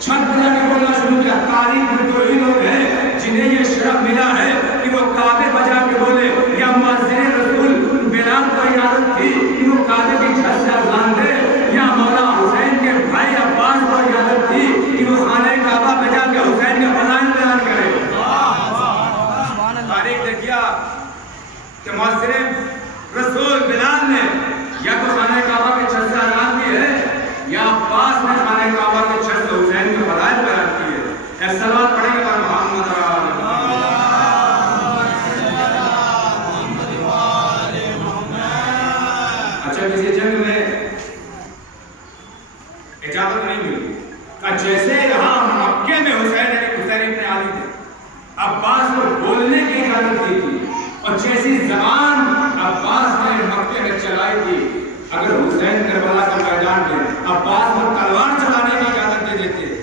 چھت پر جا کے بولنا شروع کیا تاریخ میں تو ہی لوگ ہیں جنہیں یہ شرف ملا ہے کہ وہ کعبے بجا کے بولے یا مؤذن رسول بلال کو اجازت تھی کہ وہ کعبے کی چھت سے اذان دے یا مولا حسین کے بھائی عباس کو اجازت تھی کہ وہ خانہ کعبہ بجا کے حسین کے فضائل بیان کرے. تاریخ دیکھیا کہ مؤذن رسول بلال نے یا تو خانہ کعبہ کے چھت سے اذان دی ہے یا عباس نے خانہ کعبہ کے چھت سے حسین کے فضائل بیان کیے. ایسا سلوات پڑھیں گے پر محمد اچھا کسی جنگ میں اجازت نہیں ملی کہ جیسے یہاں مکے میں حسین ابن علی تھے عباس کو بولنے کی اجازت دی تھی اور جیسی زبان عباس نے مکے میں چلائی تھی اگر حسین کربلا کا میدان میں عباس کو تلوار چلانے کی اجازت دے دیتے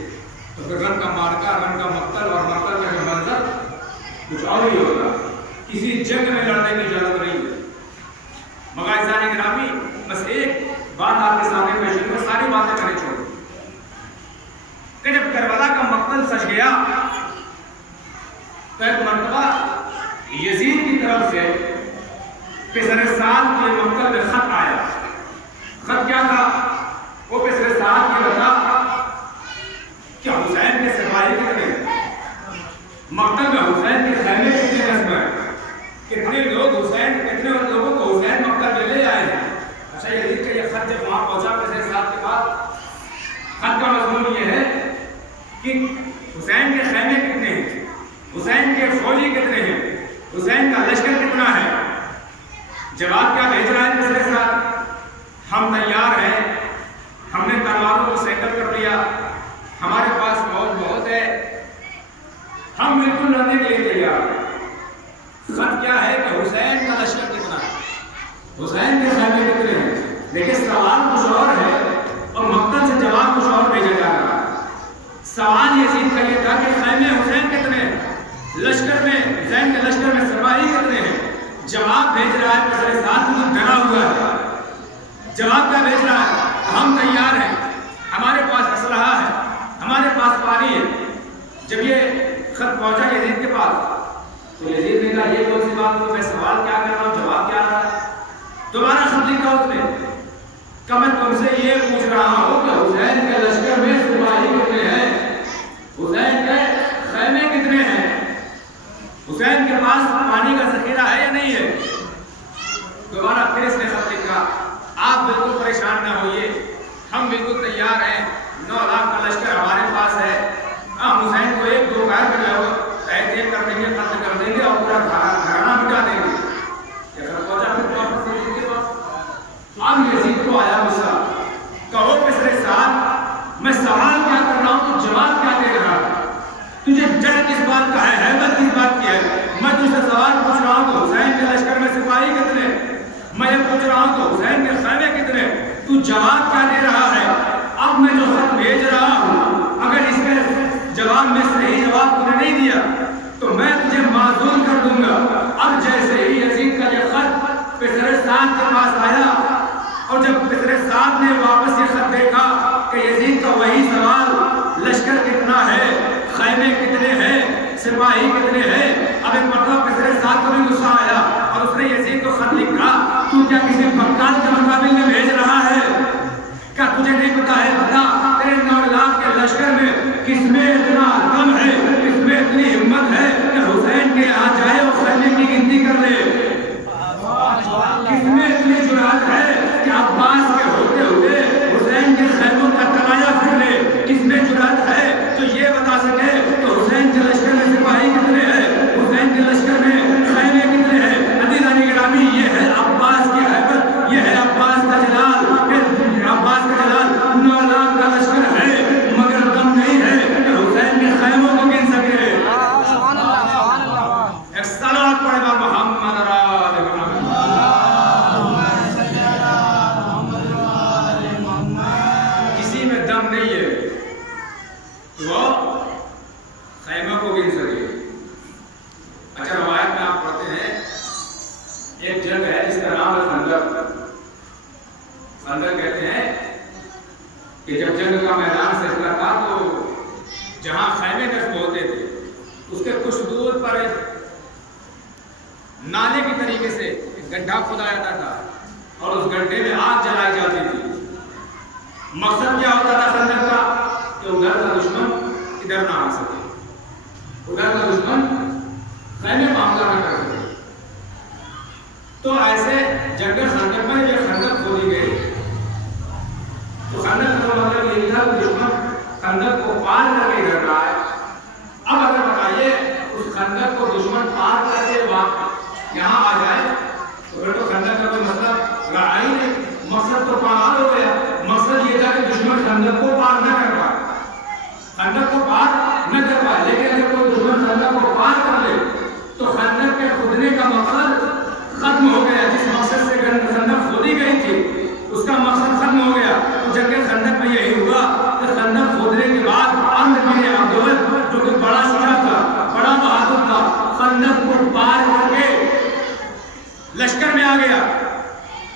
تو پھر رن کا مارکا رن کا مقتل اور مقتل کا منظر کچھ اور ہی ہوگا. کسی جنگ میں لڑنے کی اجازت نہیں ہے. مغازان گرامی بس ایک بات آپ کے سامنے پیش کروں ساری باتیں کریں چھوڑو کہ جب کربلا کا مقتل سج گیا تو ایک مرتبہ یزید کی طرف سے پسر سعد کے مقتل میں خط آیا. خط کیا تھا؟ وہ پسر سعد کے بتا کہ حسین کے سپاہی کتنے مقتل میں حسین کے خیمے کتنے نصب ہیں کتنے لوگ حسین کتنے لوگوں کو حسین مقتل میں لے آئے ہیں. اچھا یزید کا یہ خط جب وہاں پہنچا پسر سعد کے بعد خط کا مضمون یہ ہے کہ حسین کے خیمے کتنے ہیں حسین کے فوجی کتنے ہیں حسین کا لشکر کتنا ہے. جواب کیا بھیج رہا ہے پسر سعد؟ ہم تیار ہیں ہم نے تلواروں کو سیٹل کر لیا ہمارے پاس فوج بہت ہے ہم بالکل لڑنے کے لیے تیار ہیں. خط کیا ہے کہ حسین کا لشکر کتنا ہے حسین کے خیمے کتنے ہیں. لیکن سوال کچھ اور ہے اور مقتل سے جواب کچھ اور بھیجا جا رہا ہے. سوال یزید کا یہ تھا کہ خیمے حسین کتنے ہیں لشکر میں حسین کے لشکر میں سپاہی کتنے ہیں. جواب بھیج رہا ہے پسر سعد کو ڈرا ہوا ہے. جواب کیا بھیج رہا ہے؟ ہم تیار ہیں ہمارے پاس اسلحہ ہے ہمارے پاس پانی ہے. جب یہ خط پہنچا یزید کے پاس تو یزید نے کہا یہ کون سی بات ہو میں سوال کیا کر رہا ہوں جواب کیا رہا ہے. دوبارہ خط لکھا اس نے کہ میں تم سے یہ پوچھ رہا ہوں کہ حسین کے لشکر میں سپاہی کتنے ہیں حسین کے خیمے کتنے ہیں حسین کے پاس پانی کا ذخیرہ ہے یا نہیں ہے. دوبارہ پھر اس نے خط لکھا آپ بالکل پریشان نہ ہوئیے ہم بالکل تیار ہیں 9 لاکھ کا لشکر ہمارے پاس ہے ہم حسین کو 1-2 بار میں تحقیق کر دیں گے قتل کر دیں گے اور پورا گھرانہ مٹا دیں گے. پہنچا پھر واپس یزید کے پاس. اب یزید کو آیا غصہ کہو پسر سعد میں سوال کیا کر رہا ہوں تو جواب کیا دے رہا ہے. تجھے ڈر کس بات کا ہے ہیبت کس بات کی ہے. میں تجھ سے سوال پوچھ رہا ہوں کہ حسین کے لشکر میں سپاہی کتنے میں یہ پوچھ رہا ہوں کہ حسین کے خیمے کتنے تو جواب کیا دے رہا ہے. اب میں جو خط بھیج رہا ہوں اگر اس کے جواب میں صحیح جواب تو نے نہیں دیا تو میں تجھے معذور کر دوں گا. اب جیسے ہی یزید کا یہ خط پسر سعد کے پاس آیا اور جب پسر سعد نے واپس یہ خط دیکھا کہ یزید کا وہی سوال لشکر کتنا ہے خیمے کتنے ہیں سپاہی کتنے ہیں. اب ایک مرتبہ پسر سعد کو بھی غصہ آیا اور اس نے یزید کو خط لکھا تو کیا کسی بکال کے مقابل میں بھیج رہا ہے کیا تجھے نہیں پتا ہے بتا تیرے 9 لاکھ کے لشکر میں کس میں اتنا دم ہے کس میں اتنی ہمت ہے کہ حسین کے یہاں جائے اور خیمے کی گنتی کر لے. کس میں اتنی جرات ہے کہ عباس کے ہوتے ہوئے حسین کے خیموں کا تنایا پھر لے. کس میں جرات ہے تو یہ بتا سکے کہ حسین کے لشکر میں سپاہی کتنے ہیں حسین کے لشکر میں خیمے کتنے ہیں. عزیزان گرامی یہ ہے عباس کی حیبت یہ ہے عباس کا جلال. عباس کا جلال 9 لاکھ کا لشکر ہے مگر دم نہیں ہے کہ حسین کے خیموں کو گن سکے. ایک صلوات پڑھے گا محمد کسی میں دم نہیں ہے وہ خیموں کو گن سکے. اچھا روایت میں آپ پڑھتے ہیں ایک جنگ ہے جس کا نام ہے خندق. خندق کہتے ہیں کہ جب جنگ کا میدان سجدہ تھا تو جہاں خیمے نصب ہوتے تھے اس کے کچھ دور پر ایک نالے کی طریقے سے ایک گڈھا کھودا جاتا تھا اور اس گڈھے میں آگ جلائی جاتی تھی۔ مقصد کیا ہوتا تھا خندق کا؟ کہ ادھر کا دشمن ادھر نہ آ سکے، ادھر کا دشمن خیمے میں حملہ نہ کر سکے۔ تو ایسے جنگ خندق میں یہ خندق کھودی گئی تو خندق کا مطلب یہ تھا کہ دشمن خندق کو پار کر کے ادھر رہا ہے۔ اب اگر بتائیے اس خندق کو دشمن پار کر کے یہاں آ جائے تو پھر تو خندق کا کوئی مطلب رہا ہی نہیں، مقصد تو پار ہو گیا۔ مقصد یہ تھا کہ دشمن خندق کو پار نہ کر پائے، خندق کو پار نہ کر پائے۔ لیکن اگر کوئی دشمن خندق کو پار کر لے تو خندق کے کھودنے کا مقصد ختم ہو گیا۔ جس مقصد سے خندق کھودی گئی تھی اس کا مقصد ختم ہو گیا۔ تو جنگ خندق میں یہی ہوا کہ خندق کھودنے کے بعد عمرو بن عبدالعزیز جو کہ بڑا شجاع تھا، بڑا بہادر تھا، خندق کو پار کر کے لشکر میں آ گیا۔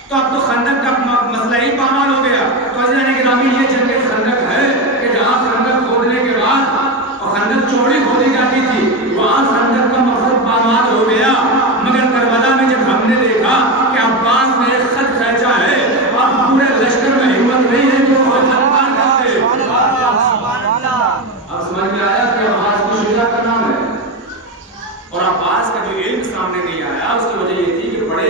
تو اب تو خندق کا مسئلہ ہی پامال ہو گیا۔ تو عزیزان گرامی یہ جنگ خندق ہے کہ جہاں خندق کھودنے کے بعد اور خندق چوڑی کھودی جاتی تھی وہاں خندق کا مقصد پامال ہو گیا۔ مگر کربلا میں جب ہم نے دیکھا کہ عباس نے ایک خط کھینچا ہے اور پورے لشکر میں ہمت نہیں ہے کہ وہ خط پار کرتے، اب سمجھ میں آیا کہ عباس کو شجاع کا نام ہے۔ اور عباس کا جو علم سامنے نہیں آیا اس کی وجہ یہ تھی کہ بڑے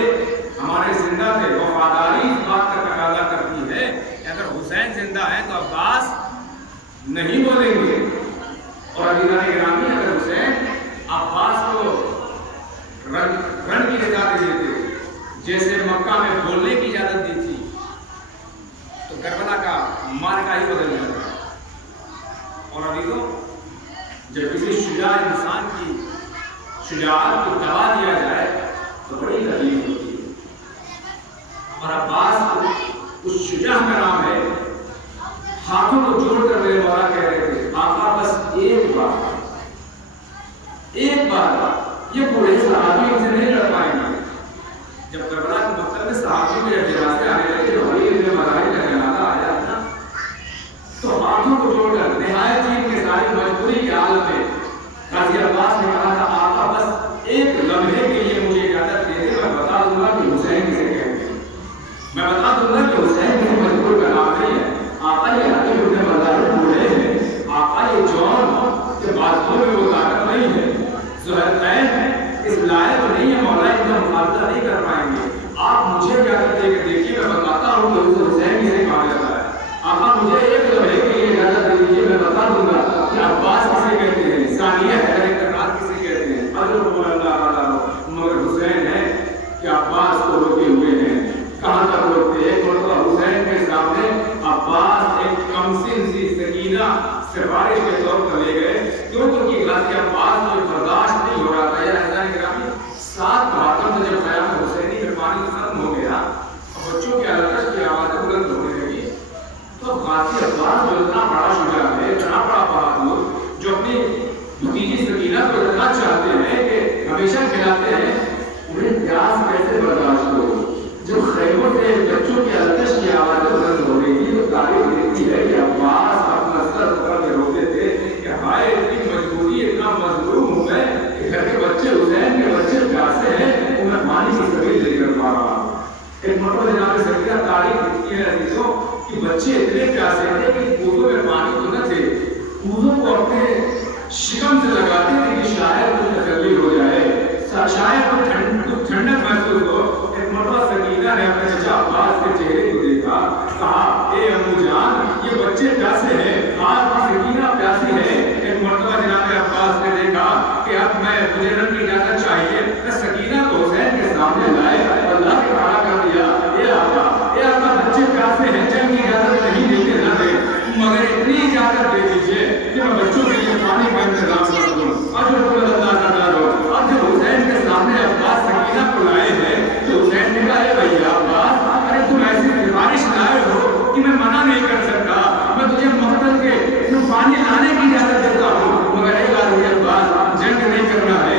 ہمارے زندہ تھے، وفاداری اس بات کا تقاضا کرتی ہے کہ اگر حسین زندہ ہے تو عباس نہیں بولیں گے۔ اور عزیزان گرامی اگر حسین عباس کو رن کی اجازت دیتے جیسے مکہ میں بولنے کی اجازت دی تھی تو کربلا کا مارکا ہی بدل جاتا۔ اور عزیزوں جب کسی شجاع انسان کی شجاعت کو دبا دیا جائے تو بڑی تکلیف ہوتی ہے۔ اور عباس کو اس شجاع کا نام ہے، ہاتھوں کو جوڑ کر میرے مولا کہہ رہے تھے آقا بس ایک بار یہ پورے صحابی ان سے نہیں لڑ پائیں گے۔ جب کربلا کے مقتل میں صحابی کے جنازے آنے لگے جو علی ابن مظاہر کا جنازہ آیا تھا تو ہاتھوں کو جوڑ کر نہایت ہی کے ساری مجبوری کے حالت میں غازی عباس نے کہا تھا آقا بس ایک لمحے کے لیے مجھے اجازت دے دے، میں بتا دوں گا کہ حسین کسے کہتے ہیں، میں بتا دوں گا کہ حسین کسی مجبور کا نام نہیں ہے۔ آقا یہ علی ابن مظاہر بوڑھے ہیں، آقا یہ جون کے بازوؤں میں وہ طاقت نہیں ہے، ذوالقرنین اس لائق نہیں ہے، مولا ان کا مقابلہ نہیں کر پائیں گے۔ آپ مجھے اجازت دے کے دیکھیے، میں بتاتا ہوں کہ حسین کسے کہا جاتا ہے۔ آقا مجھے ایک لمحے کے لیے اجازت دے دیجیے، میں بتا دوں گا کہ عباس کسے کہتے ہیں، ثانیہ حیدر کرار کسے کہتے ہیں، حضرت اللہ تعالیٰ مگر حسین ہے کہ عباس کو روکے ہوئے ہیں۔ کہاں تک روکتے؟ ایک مرتبہ حسین کے سامنے عباس ایک کمسن سی سکینہ سفارش کے طور پر لے گئے کیونکہ غازی عباس کو برداشت نہیں ہو رہا تھا۔ یا عزیزان گرامی 7 باتوں سے جب قیام حسینی میں پانی ختم ہو گیا اور بچوں کے آتش کی آوازیں بلند ہونے لگی تو غازی عباس جو اتنا بڑا شجاع ہے، اتنا بڑا بہادر، جو اپنی بھتیجی سکینہ کو اتنا چاہتے ہیں کہ ہمیشہ کھلاتے ہیں، انہیں پیاس کیسے برداشت ہو؟ جب خیموں سے بچوں کی آتش کی آوازیں بلند ہو رہی تھی تو تاریخ دیتی ہے کہ عباس اپنا سر پکڑ کے روتے تھے کہ ہائے اتنی مجبوری، اتنا مظلوم ہوں میں کہ گھر کے بچے حسین کے بچے پیاسے ہیں وہ میں پانی کی سبیل نہیں کر پا رہا ہوں۔ ایک مرتبہ جناب سکینہ تاریخ دیتی ہے عزیزوں کہ بچے اتنے پیاسے تھے کہ کوزوں میں پانی تو نہ تھے، کوزوں کو اپنے شکم سے لگاتے تھے کہ شاید کچھ تسلی ہو جائے، شاید کچھ ٹھنڈک محسوس ہو۔ ایک مرتبہ سکینہ نے اپنے چچا عباس کے چہرے کو دیکھا، کہا اے امو جان یہ بچے پیاسے ہیں، آج سکینہ پیاسی ہے۔ ایک مرتبہ جناب عباس نے دیکھا کہ اب مجھے رن کی اجازت چاہیے، سکینہ کو حسین کے سامنے لائے، اللہ کے کھڑا کر دیا، اے آقا بچے پیاسے ہیں، جنگ کی اجازت نہیں دیتے نہ دے مگر اتنی اجازت دے دیجیے کہ میں بچوں کے لیے پانی کا انتظام کر دوں۔ اللہ تعالیٰ اب جب حسین کے سامنے عباس سکینہ کو لائے ہیں تو حسین نے کہا اے بھیا عباس ارے تم ایسی سفارش لائے ہو کہ میں منع نہیں کر سکتا، میں تجھے مقتل کے پانی لانے کی اجازت دیتا ہوں مگر ایک بار عباس جنگ نہیں کرنا ہے،